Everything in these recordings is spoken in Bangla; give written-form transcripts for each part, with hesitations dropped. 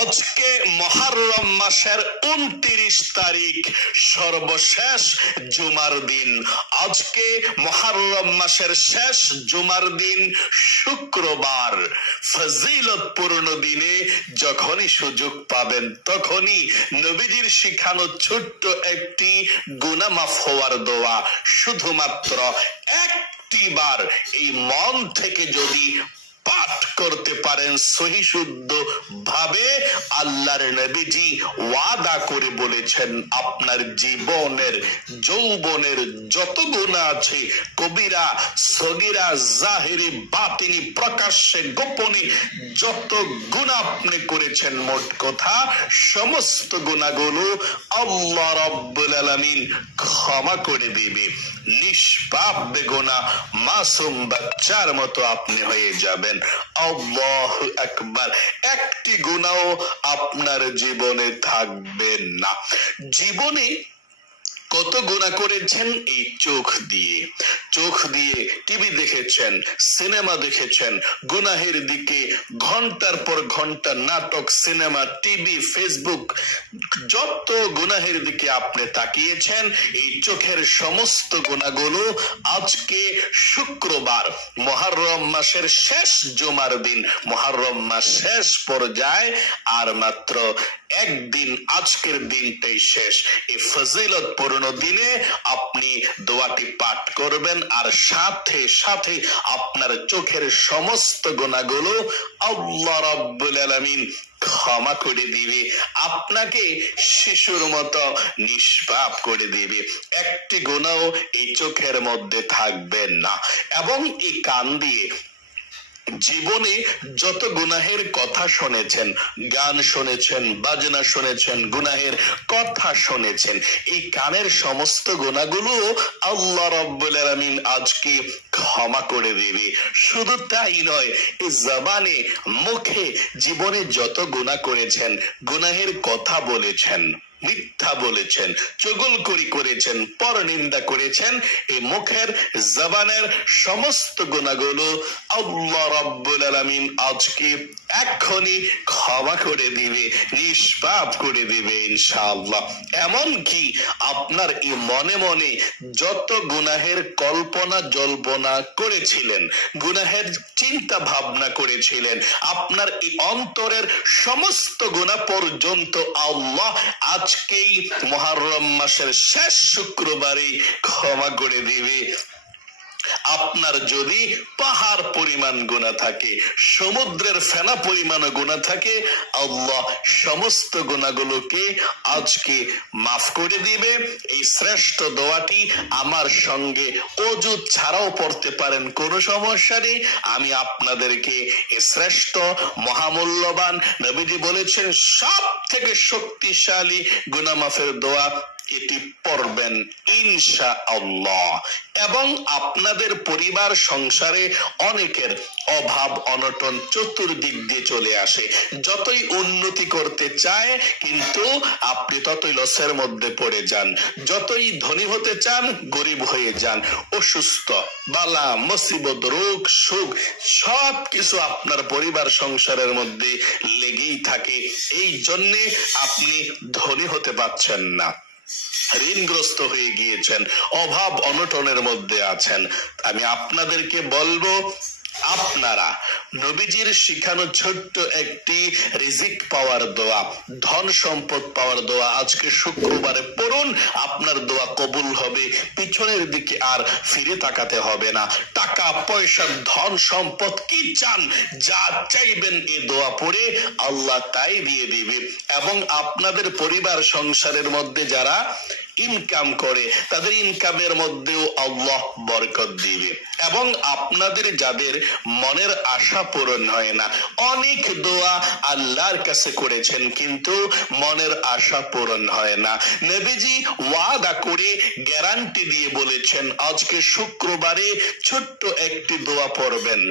আজকে মুহররম মাসের 29 তারিখ, সর্বশেষ জুমার দিন। আজকে মুহররম মাসের শেষ জুমার দিন, শুক্রবার। ফজিলতপূর্ণ দিনে যখনই সুযোগ পাবেন তখনই নবীজির শিখানো ছোট্ট একটি গুনাহ মাফ হওয়ার দোয়া, শুধুমাত্র একটিবার এই মন থেকে যদি পাঠ করতে পারেন সহি শুদ্ধ ভাবে, আল্লাহর নবীজি ওয়াদা করে বলেছেন আপনার জীবনের যৌবনের যত গুনাহ আছে, কবিরা সগীরা জাহিরি বাতিনি প্রকাশ্যে গোপনে যত গুনাহ আপনি করেছেন, মোট কথা সমস্ত গুনাহগুলো আল্লাহ রাব্বুল আলামিন ক্ষমা করে দিবে। নিষ্পাপ বেগুনাহ মাসুম বাচ্চার মতো আপনি হয়ে যাবেন। আল্লাহু আকবার। একটি গুনাহ আপনার জীবনে থাকবে না। জীবনে কত গুনাহ করেছেন এই চোখ দিয়ে। চোখ দিয়ে টিভি দেখেছেন, সিনেমা দেখেছেন, গুনাহের দিকে ঘন্টার পর ঘন্টা নাটক, সিনেমা, টিভি, ফেসবুক, যত গুনাহের দিকে আপনি তাকিয়েছেন, এই চোখের সমস্ত গুনাহগুলো আজকে শুক্রবার, মুহররম মাসের শেষ জুমার দিন, মুহররম মাস শেষ পর্যায়ে আর মাত্র একদিন, আজকের দিনটাই শেষ। এই ফজিলতপূর্ণ দিনে আপনি দোয়াটি পাঠ করবেন আর সাথে সাথে আপনার চোখের সমস্ত গুনাহগুলো আল্লাহ রাব্বুল আলামিন ক্ষমা করে দিবে, আপনাকে শিশুর মতো নিষ্পাপ করে দিবে। একটি গুনাহ এই চোখের মধ্যে থাকবে না। এবং এই কান দিয়ে জীবনে যত গুনাহের কথা শুনেছেন, গান শুনেছেন, বাজনা শুনেছেন, গুনাহের কথা শুনেছেন, এই কানের সমস্ত গুনাহগুলো আল্লাহ রাব্বুল আলামিন আজকে ক্ষমা করে দিবে। শুধু তাই নয়, এই জবানে মুখে জীবনে যত গুনাহ করেছেন, গুনাহের কথা বলেছেন, মিথ্যা বলেছেন, চুগলখড়ি করেছেন, পরনিন্দা করেছেন, এই মুখের জবানের সমস্ত গুনাহগুলো আল্লাহ রাব্বুল আলামিন আজকে এক্ষুনি ক্ষমা করে দিবে, নিষ্পাপ করে দিবে ইনশাআল্লাহ। এমন কি আপনার এই মনে মনে যত গুনাহের কল্পনা জল্পনা করেছিলেন, গুনাহের চিন্তা ভাবনা করেছিলেন, আপনার এই অন্তরের সমস্ত গুনাহ পর্যন্ত আল্লাহ আজকেই মুহররম মাসের শেষ শুক্রবারে ক্ষমা করে দিবে। আপনার যদি পাহাড় পরিমাণ গুনাহ থাকে, সমুদ্রের ফেনা পরিমাণ গুনাহ থাকে, আল্লাহ সমস্ত গুনাহগুলোকে আজকে মাফ করে দিবে। এই শ্রেষ্ঠ দোয়াটি আমার সঙ্গে ওযু ছাড়াও পড়তে পারেন, কোনো সমস্যা নেই। আমি আপনাদেরকে এই শ্রেষ্ঠ মহামূল্যবান, নবীজি বলেছেন সব থেকে শক্তিশালী গুনাহ মাফের দোয়া, এটি পড়বেন ইনশাআল্লাহ। এবং আপনাদের পরিবার সংসারে অনেকের অভাব অনটন চতুর্দিক দিয়ে চলে আসে, যতই উন্নতি করতে চায় কিন্তু আপনি ততই লসের মধ্যে পড়ে যান, যতই ধনী হতে চান গরিব হয়ে যান, অসুস্থ, বালা মুসিবত, রোগ সুখ সব কিছু আপনার পরিবার সংসারের মধ্যে লেগেই থাকে। এই জন্যে আপনি ধনী হতে পারছেন না, ঋণগ্রস্ত হয়ে গিয়েছেন, অভাব অনটনের মধ্যে আছেন। আমি আপনাদেরকে বলবো, আপনারা নবীজির শিখানো ছোট্ট একটি রিজিক পাওয়ার দোয়া, ধন সম্পদ পাওয়ার দোয়া আজকে শুক্রবারে পড়ুন, আপনার দোয়া কবুল হবে, পিছনের দিকে আর ফিরে তাকাতে হবে না। টাকা পয়সা ধন সম্পদ কি চান, যা চাইবেন এই দোয়া পড়ে আল্লাহ তাই দিয়ে দিবে। এবং আপনাদের পরিবার সংসারের মধ্যে যারা ইনকাম করে তাদের ইনকামের মধ্যেও আল্লাহ বরকত দিবে। এবং আপনাদের যাদের মনের আশা পূরণ হয় না, অনেক দোয়া আল্লাহর কাছে করেছেন কিন্তু মনের আশা পূরণ হয় না, নবীজি ওয়াদা করে গ্যারান্টি দিয়ে বলেছেন আজকে শুক্রবারে ছোট্ট একটি দোয়া পড়বেন,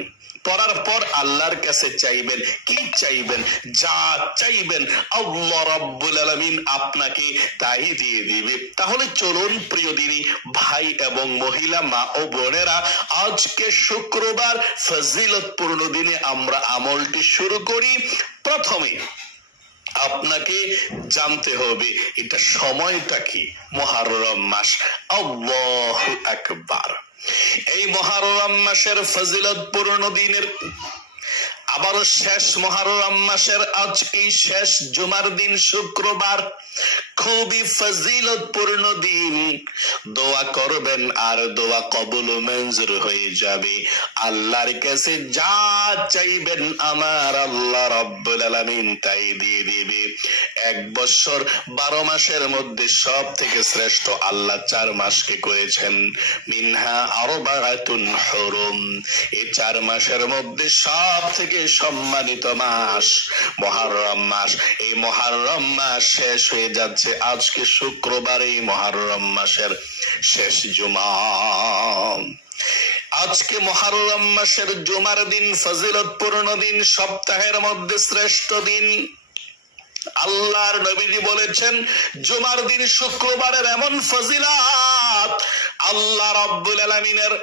পড়ার পর আল্লাহর কাছে চাইবেন, কি চাইবেন, যা চাইবেন আল্লাহ রাব্বুল আলামিন আপনাকে তাই দিয়ে দিবে। তাহলে চলুন প্রিয় দিনী ভাই এবং মহিলা, মা ও বোনেরা, আজকে শুক্রবার ফজিলতপূর্ণ দিনে আমরা আমলটি শুরু করি। প্রথমে আপনাকে জানতে হবে এটা সময়টা কি, মুহররম মাস। আল্লাহু আকবার। এই মুহররম মাসের ফজিলতপূর্ণ দিনের আবারও শেষ মুহররম মাসের আজকেই শেষ জুমার দিন শুক্রবার, খুবই ফজিলতপূর্ণ দিন। দোয়া করবেন আর দোয়া কবুল ও মঞ্জুর হয়ে যাবে। আল্লাহর কাছে যা চাইবেন আমার আল্লাহ রাব্বুল আলামিন তাই দিয়ে দিবে। 1 বছর 12 মাসের মধ্যে সব থেকে শ্রেষ্ঠ আল্লাহ 4 মাসকে করেছেন মিনহা আরবাআতুন হুরুম। এই 4 মাসের মধ্যে সব থেকে সম্মানিত মাস মুহররম মাস। এই মুহররম মাস শেষ হয়ে যাচ্ছে আজকে শুক্রবার, এই মুহররম মাসের শেষ জুমা। আজকে মুহররম মাসের জুমার দিন, ফজিলতপূর্ণ দিন, সপ্তাহের মধ্যে শ্রেষ্ঠ দিন। আল্লাহর নবীজি বলেছেন জুমার দিন শুক্রবারের এমন ফজিলাত, আল্লাহ রাব্বুল আলামিনের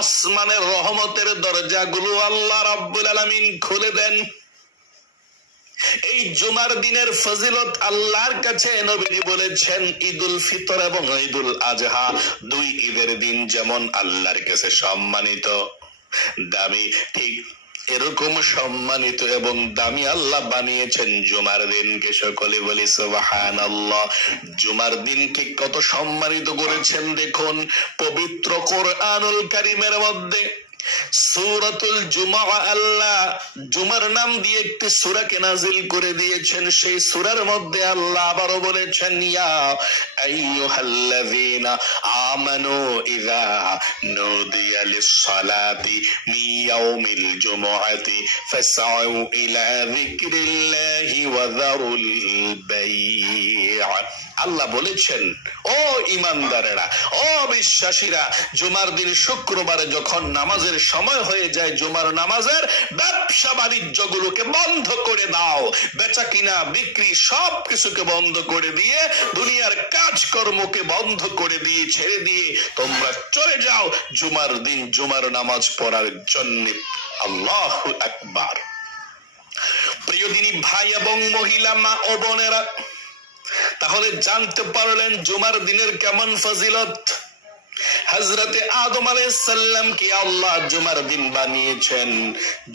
আসমানের রহমতের দরজাগুলো আল্লাহ রাব্বুল আলামিন খুলে দেন। এই জুমার দিনের ফজিলত আল্লাহর কাছে নবী বলেছেন ঈদুল ফিতর এবং ঈদুল আজহা, 2 ঈদের দিন যেমন আল্লাহর কাছে সম্মানিত দামি, ঠিক এরকম সম্মানিত এবং দামি আল্লাহ বানিয়েছেন জুমার দিনকে। সকলে বলি সুবহানাল্লাহ। জুমার দিনকে কত সম্মানিত করেছেন দেখুন, পবিত্র কোরআনুল কারীমের মধ্যে সূরাতুল জুমআ আল্লাহ জুমার নাম দিয়ে একটি সূরাকে নাযিল করে দিয়েছেন। সেই সূরার মধ্যে আল্লাহ আবারো বলেছেন ইয়া আইয়ুহাল্লাযীনা আমানু ইযা নুদিয়া লিস-সালাতি মিন ইয়াউমিল জুমআতি ফাসআউ ইলা যিকরিল্লাহি ওয়া যারুল বাই'। আল্লাহ বলেছেন ও ঈমানদারেরা, ও বিশ্বাসীরা, জুমার দিন শুক্রবারে যখন নামাজের সময় হয়ে যায়, জুমার নামাজের ব্যবসা বাণিজ্য গুলোকে বন্ধ করে দাও। বেচা কিনা বিক্রি সব কিছুকে বন্ধ করে দিয়ে, দুনিয়ার কাজকর্মকে বন্ধ করে দিয়ে, ছেড়ে দিয়ে তোমরা চলে যাও জুমার দিন জুমার নামাজ পড়ার জন্য। আল্লাহু আকবার। প্রিয় দিনী ভাই এবং মহিলা, মা ও বোনেরা, তাহলে জানতে পারলেন জুমার দিনের কেমন ফজিলত। হযরতে আদম আলাইহিস সালাম কি আল্লাহ জুমার দিন বানিয়েছেন,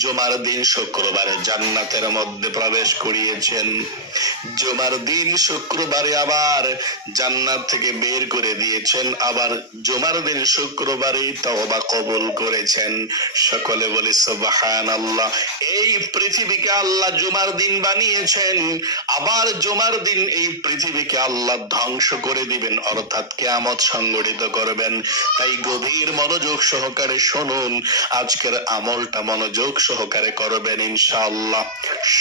জুমার দিন শুক্রবারে জান্নাতের মধ্যে প্রবেশ করিয়েছেন, জুমার দিন শুক্রবারে আবার জান্নাত থেকে বের করে দিয়েছেন, আবার জুমার দিন শুক্রবারে তওবা কবুল করেছেন। সকলে বলি সুবহানাল্লাহ। এই পৃথিবীকে আল্লাহ জুমার দিন বানিয়েছেন, আবার জুমার দিন এই পৃথিবীকে আল্লাহ ধ্বংস করে দিবেন, অর্থাৎ কিয়ামত সংঘটিত করবেন। তাই গভীর মনোযোগ সহকারে শুনুন, আজকের আমলটা মনোযোগ সহকারে করবেন ইনশাআল্লাহ।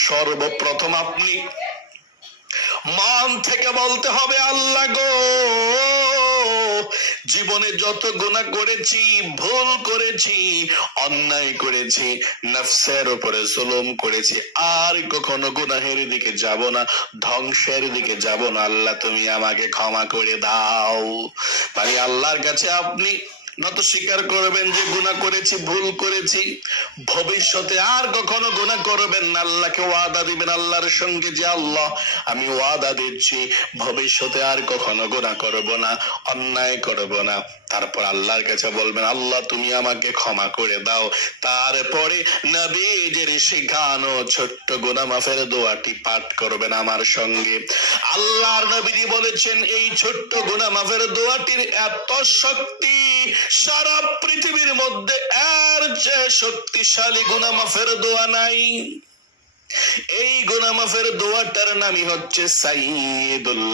সর্বপ্রথম আপনি মন থেকে বলতে হবে আল্লাহ গো, জীবনে যত গুনাহ করেছি, ভুল করেছি, অন্যায় করেছি, নফসের উপরে জুলুম করেছি, আর কখনো গুনাহের দিকে যাব না, ধ্বংসের দিকে যাব না। আল্লাহ তুমি আমাকে ক্ষমা করে দাও। মানে আল্লাহর কাছে আপনি নত স্বীকার করবেন যে গুনাহ করেছি, ভুল করেছি, ভবিষ্যতে আর কখনো গুনাহ করবেন না। আল্লাহকে ওয়াদা দিবেন আল্লাহর সঙ্গে যে আল্লাহ আমি ওয়াদা দিচ্ছি ভবিষ্যতে আর কখনো গুনাহ করব না, অন্যায় করব না। তারপর আল্লাহর কাছে বলবেন আল্লাহ তুমি আমাকে ক্ষমা করে দাও। তারপরে নবীজির শেখানো ছোট্ট গুনাহ মাফের দোয়াটি পাঠ করবেন আমার সঙ্গে। আল্লাহর নবীজি বলেছেন এই ছোট্ট গুনাহ মাফের দোয়াটির এত শক্তি, সারা পৃথিবীর মধ্যে এর যে শক্তিশালী গুনাহ মাফের দোয়া নাই। এই গুনাহ মাফের দোয়াটার নামই হচ্ছে সাইয়্যিদুল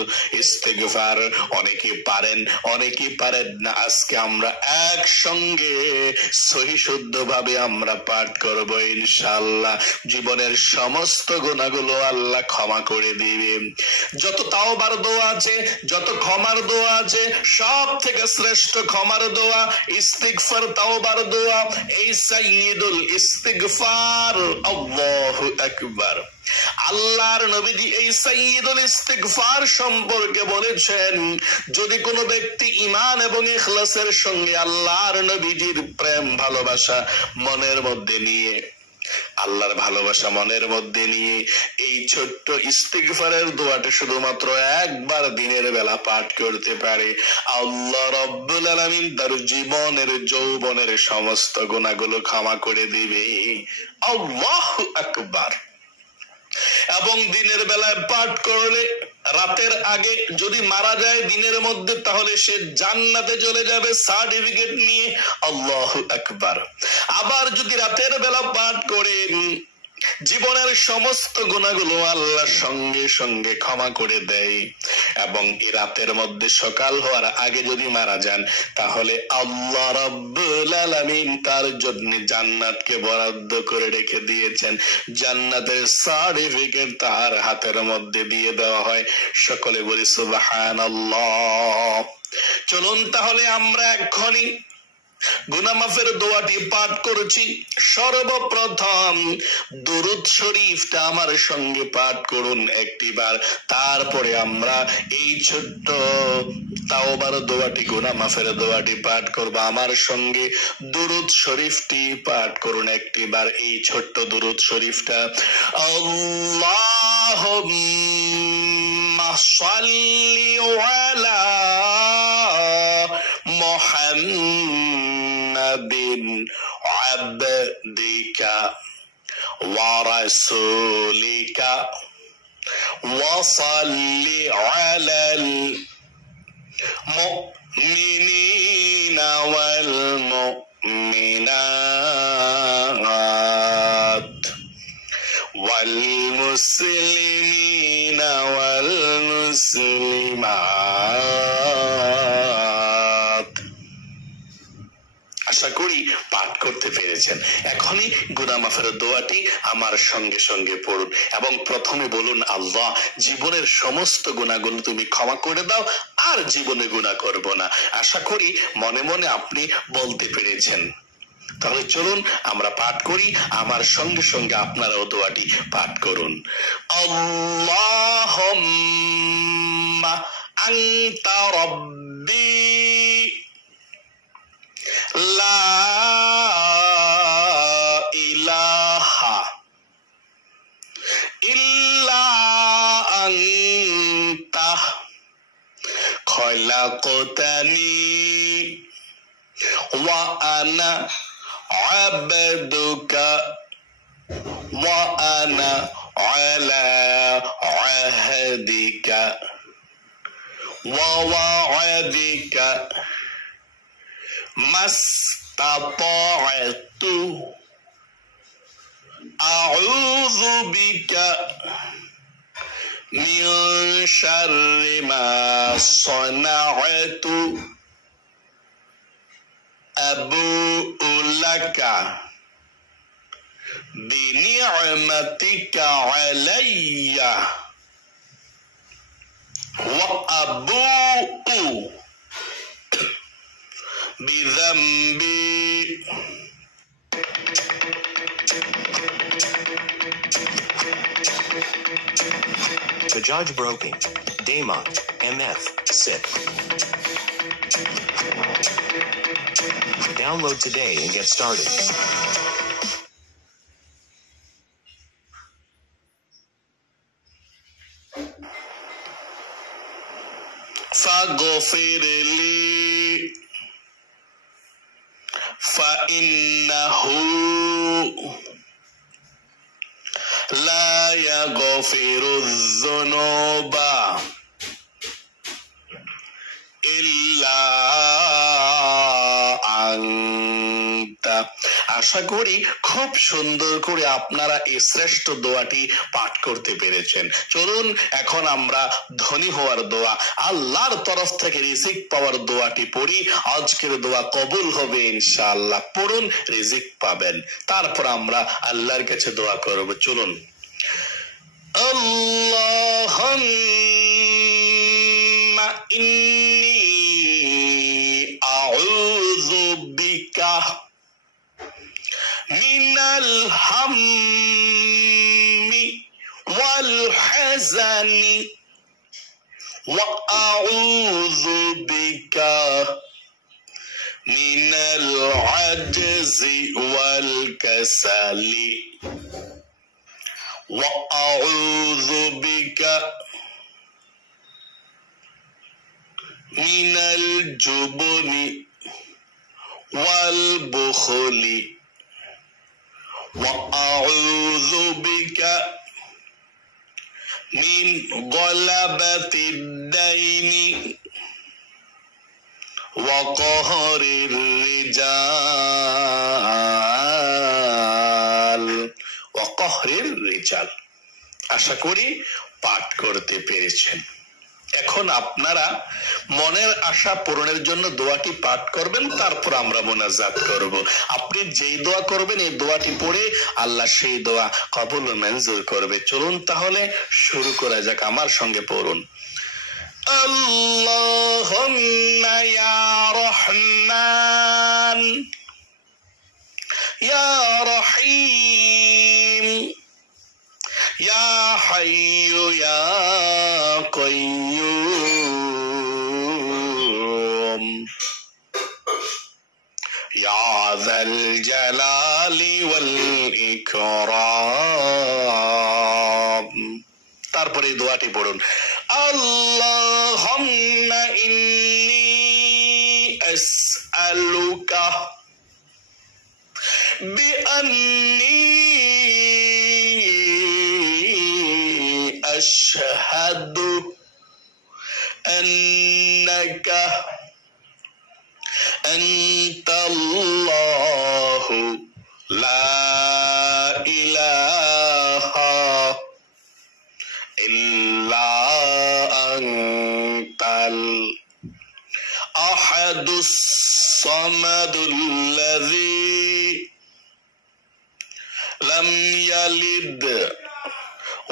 ইস্তিগফার। অনেকে পারেন, অনেকে পারেন না। আজকে আমরা একসঙ্গে সহি শুদ্ধ ভাবে আমরা পাঠ করব ইনশাআল্লাহ। জীবনের সমস্ত গুনাহগুলো আল্লাহ ক্ষমা করে দিবেন। যত তাওবার দোয়া আছে, যত ক্ষমার দোয়া আছে, সব থেকে শ্রেষ্ঠ ক্ষমার দোয়া ইস্তিগফার, তাওবার দোয়া এই সাইয়্যিদুল ইস্তিগফার। আল্লাহু আকবার। আল্লাহর নবীজি এই সাইয়্যিদুল ইস্তিগফার সম্পর্কে বলেছেন, যদি কোনো ব্যক্তি ঈমান এবং ইখলাসের সঙ্গে আল্লাহর নবীজির প্রেম ভালোবাসা মনের মধ্যে নিয়ে আল্লাহর ভালোবাসা মনের মধ্যে নিয়ে এই ছোট্ট ইস্তিগফারের দোয়াটা শুধুমাত্র একবার দিনের বেলা পাঠ করতে পারে, আল্লাহ রাব্বুল আলামিন তার জীবনের যৌবনের সমস্ত গুনাহগুলো ক্ষমা করে দিবে। আল্লাহু আকবার। এবং দিনের বেলায় পাঠ করলে রাতের আগে যদি মারা যায় দিনের মধ্যে, তাহলে সে জান্নাতে চলে যাবে সার্টিফিকেট নিয়ে। আল্লাহু আকবার। আবার যদি রাতের বেলা পাঠ করেন, জীবনের সমস্ত গুনাহগুলো আল্লাহ সঙ্গে সঙ্গে ক্ষমা করে দেয়। এবং এই রাতের মধ্যে সকাল হওয়ার আগে যদি মারা যান, তাহলে আল্লাহ রাব্বুল আলামিন তার জন্য জান্নাতকে বরাদ্দ করে রেখে দিয়েছেন। জান্নাতের সার্টিফিকেট তার হাতের মধ্যে দিয়ে দেওয়া হয়। সকলে বলি সুবহানাল্লাহ। চলুন তাহলে আমরা এক্ষুনি গুনাহ মাফের দোয়াটি পাঠ করেছি। সর্বপ্রথম দুরূদ শরীফটা আমার সঙ্গে পাঠ করুন একটিবার, তারপরে আমরা এই ছোট্ট তাওবার দোয়াটি, গুনাহ মাফের দোয়াটি পাঠ করব। আমার সঙ্গে দুরূদ শরীফটি পাঠ করুন একটিবার, এই ছোট্ট দুরূদ শরীফটা। আল্লাহুম্মা সাল্লি আলা মুহাম্মাদিন আবদিকা ওয়া রাসূলিকা ওয়া সাল্লি আলাল মুমিনিনা ওয়াল মুমিনাত ওয়াল মুসলিমিনা ওয়াল মুসলিমাত। আশা করি পাঠ করতে পেরেছেন। এখনই গুনাহ মাফের দোয়াটি আমার সঙ্গে সঙ্গে পড়ুন এবং প্রথমে বলুন, আল্লাহ জীবনের সমস্ত গুনাহগুলো তুমি ক্ষমা করে দাও, আর জীবনে গুনাহ করব না। আশা করি মনে মনে আপনি বলতে পেরেছেন। তাহলে চলুন আমরা পাঠ করি, আমার সঙ্গে সঙ্গে আপনারাও দোয়াটি পাঠ করুন। আল্লাহুম্মা আনতা রাব্বি লা ইলাহা ইল্লা আনতা খলাকতানি ওয়া আনা আবদুকা ওয়া আনা আলা আহদিকা ওয়া ওয়া'দিকা মাস্তাতা'তু আউযু বিকা মিন শাররি মা সানা'তু আবু'ু লাকা বিনি'মাতিকা আলাইয়া ওয়া আবু'ু বিযামবি। Bajaj Broking, Damon, MF, SIP. Download today and get started. فاغفر لي فإنه لا يغفر الذنوب إلا أنت। আশা করি খুব সুন্দর করে আপনারা এই শ্রেষ্ঠ দোয়াটি পাঠ করতে পেরেছেন। চলুন এখন আমরা ধনী হওয়ার দোয়া, আল্লাহর তরফ থেকে রিজিক পাওয়ার দোয়াটি পড়ি। আজকের দোয়া কবুল হবে ইনশাআল্লাহ। পড়ুন, রিজিক পাবেন। তারপর আমরা আল্লাহর কাছে দোয়া করব। চলুন। আল্লাহুম্মা ইন্নী আউযু বিকা মিনাল হাম্মি ওয়াল হাযানি ওয়া আউযু বিকা মিনাল আজজি ওয়াল কাসালি ওয়া আউযু বিকা মিনাল জুবনি ওয়াল বুখলি ওয়া আউযু বিকা মিন গলাবাতিদ দাইনি ওয়া কহরির রিজাল ওয়া কহরির রিজাল। আশা করি পাঠ করতে পেরেছেন। এখন আপনারা মনের আশা পূরণের জন্য দোয়াটি পাঠ করবেন, তারপর আমরা মোনাজাত করব। আপনি যেই দোয়া করবেন এই দোয়াটি পড়ে আল্লাহ সেই দোয়া কবুল ও মঞ্জুর করবে। চলুন তাহলে শুরু করা যাক, আমার সঙ্গে পড়ুন। আল্লাহুম্মা ইয়া রহমান ইয়া রহিম ইয়া হাইয়্যু ইয়া কাইয়্যুম ইয়া যাল জালালি ওয়াল ইকরাম। তারপরে এই দোয়াটি পড়ুন। আল্লাহুম্মা ইন্নী আসআলুকা বিআন্নী আশহাদু আন্নাকা আনতাল্লাহু লা ইলাহা ইল্লা আনতাল আহাদুস সামাদুল্লাযী লাম ইয়ালিদ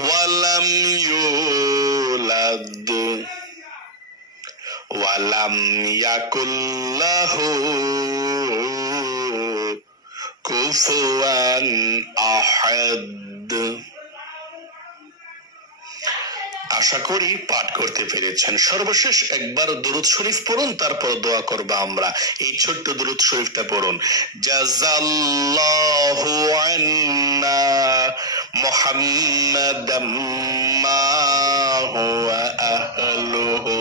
ওয়া লাম ইউলাদ ওয়া লাম ইয়াকুল লাহু কুফুয়ান আহাদ। আশা করি পাঠ করতে পেরেছেন। সর্বশেষ একবার দুরূদ শরীফ পড়ুন, তারপর দোয়া করব আমরা। এই ছোট্ট দুরূদ শরীফটা পড়ুন। জাযাল্লাহু আন্না মুহাম্মাদাম মা হুয়া আহলুহু।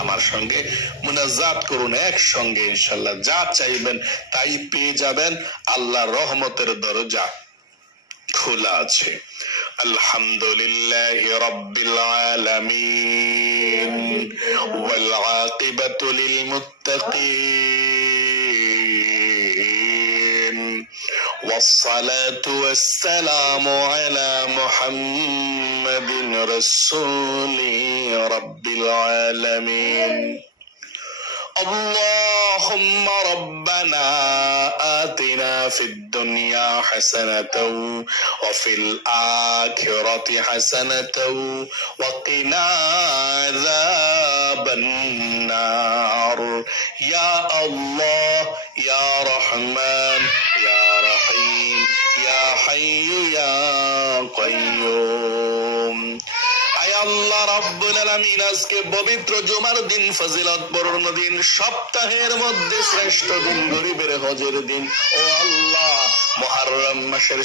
আমার সঙ্গে মুনাজাত করুন একসঙ্গে, ইনশাআল্লাহ যা চাইবেন তাই পেয়ে যাবেন। আল্লাহর রহমতের দরজা খোলা আছে। আলহামদুলিল্লাহি রাব্বিল আলামিন ওয়াল আকিবাতু লিল মুত্তাকিন ওয়াসসালাতু ওয়াসসালামু আলা মুহাম্মাদিন রাসূলি রাব্বিল আলামিন। اللهم ربنا آتنا في الدنيا حسنة وفي الآخرة حسنة وقنا عذاب النار يا الله يا رحمن يا رحيم يا حي يا قيوم। আল্লাহ রাব্বুল আলামিন আজকে পবিত্র জুমার দিন, ফজিলতপূর্ণ দিন, সপ্তাহের মধ্যে শ্রেষ্ঠ দিন, গরিবের হজের দিন, ও আল্লাহ মুহররম মাসের